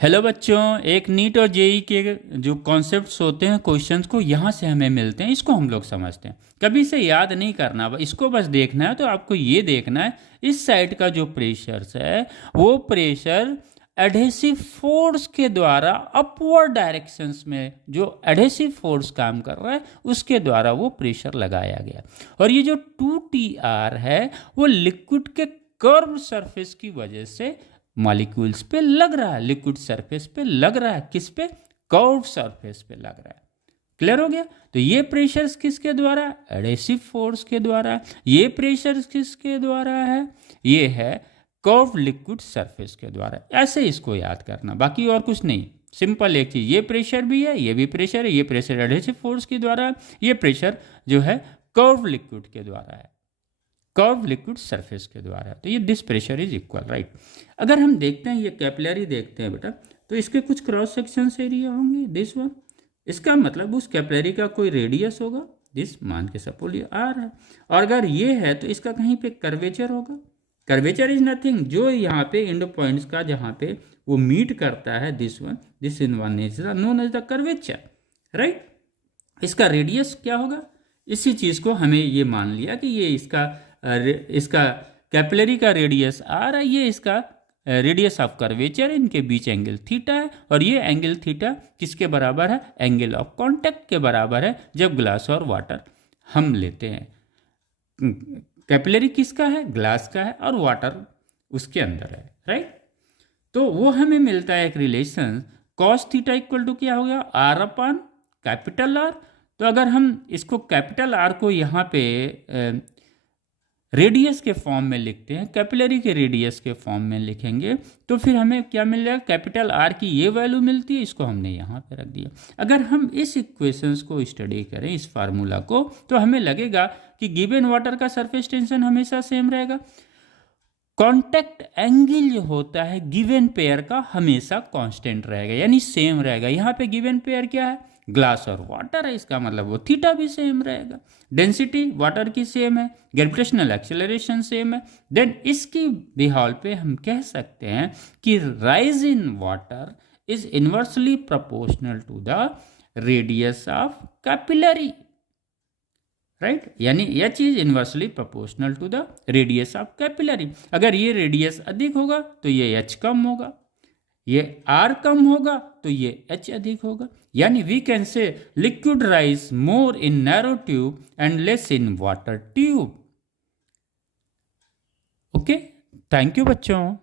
Hello बच्चों, एक NEET और जेई के जो कॉन्सेप्ट्स होते हैं क्वेश्चंस को यहाँ से हमें मिलते हैं, इसको हम लोग समझते हैं। कभी से याद नहीं करना, इसको बस देखना है। तो आपको ये देखना है इस साइड का जो प्रेशर्स है वो प्रेशर एडहेसिव फोर्स के द्वारा अपवर्ड डायरेक्शंस में जो एडहेसिव फोर्स काम कर रहा है उसके द्वारा वो प्रेशर लगाया गया। और ये जो 2Tr है वो लिक्विड के कर्व सरफेस की वजह से मॉलिक्यूल्स पे लग रहा है, लिक्विड सरफेस पे लग रहा है। किस पे? कर्व सरफेस पे लग रहा है। क्लियर हो गया? तो ये प्रेशर किसके द्वारा? एडहेसिव फोर्स के द्वारा। ये प्रेशर किसके द्वारा है? ये है कर्व लिक्विड सरफेस के द्वारा। ऐसे इसको याद करना, बाकी और कुछ नहीं। सिंपल एक चीज, ये प्रेशर भी है, ये भी प्रेशर है। ये प्रेशर एडहेसिव फोर्स के द्वारा, ये प्रेशर जो है कर्व लिक्विड के द्वारा है, कर्व लिक्विड सरफेस के द्वारा। तो ये this pressure is equal, right. अगर हम देखते हैं ये कैपिलरी देखते हैं बेटा, तो इसके कुछ क्रॉस सेक्शन एरिया होंगे, दिस वन। इसका मतलब उस कैपिलरी का कोई रेडियस होगा, दिस मान के सपोज ये आर है। और अगर ये है तो इसका कहीं पे कर्वेचर होगा। कर्वेचर इज नथिंग, जो यहाँ पे एंड पॉइंट्स का जहाँ पे वो मीट करता है, this one, this in one is known as the curvature, right. इसका रेडियस क्या होगा? इसी चीज को हमें ये मान लिया कि ये इसका कैपिलरी का रेडियस आर है, ये इसका रेडियस ऑफ कर्वेचर, इनके बीच एंगल थीटा है। और ये एंगल थीटा किसके बराबर है? एंगल ऑफ कांटेक्ट के बराबर है जब ग्लास और वाटर हम लेते हैं। कैपिलरी किसका है? ग्लास का है, और वाटर उसके अंदर है, राइट। तो वो हमें मिलता है एक relation, cos theta equal to क्या हो गया? R upon capital R. तो अगर हम इसको कैपिटल आर को यहाँ पे रेडियस के फॉर्म में लिखते हैं, कैपिलरी के रेडियस के फॉर्म में लिखेंगे, तो फिर हमें क्या मिल जाएगा? कैपिटल आर की ये वैल्यू मिलती है, इसको हमने यहाँ पे रख दिया। अगर हम इस इक्वेशंस को स्टडी करें, इस फार्मूला को, तो हमें लगेगा कि गिवन वाटर का सरफेस टेंशन हमेशा सेम रहेगा। कॉन्टैक्ट एंगल जो होता है गिवन पेयर का हमेशा कांस्टेंट रहेगा, यानी सेम रहेगा। यहाँ पे गिवन पेयर क्या है? ग्लास और वाटर है, इसका मतलब वो थीटा भी सेम रहेगा। डेंसिटी वाटर की सेम है, ग्रेविटेशनल एक्सेलरेशन सेम है। देन इसकी बिहाल पे हम कह सकते हैं कि rise in water is inversely proportional to the radius of capillary, right. यानी यह चीज inversely proportional to the radius of capillary. अगर ये रेडियस अधिक होगा तो ये एच कम होगा, ये आर कम होगा तो ये एच अधिक होगा। यानी we can say liquid rise more in narrow tube and less in water tube. Okay, thank you बच्चों।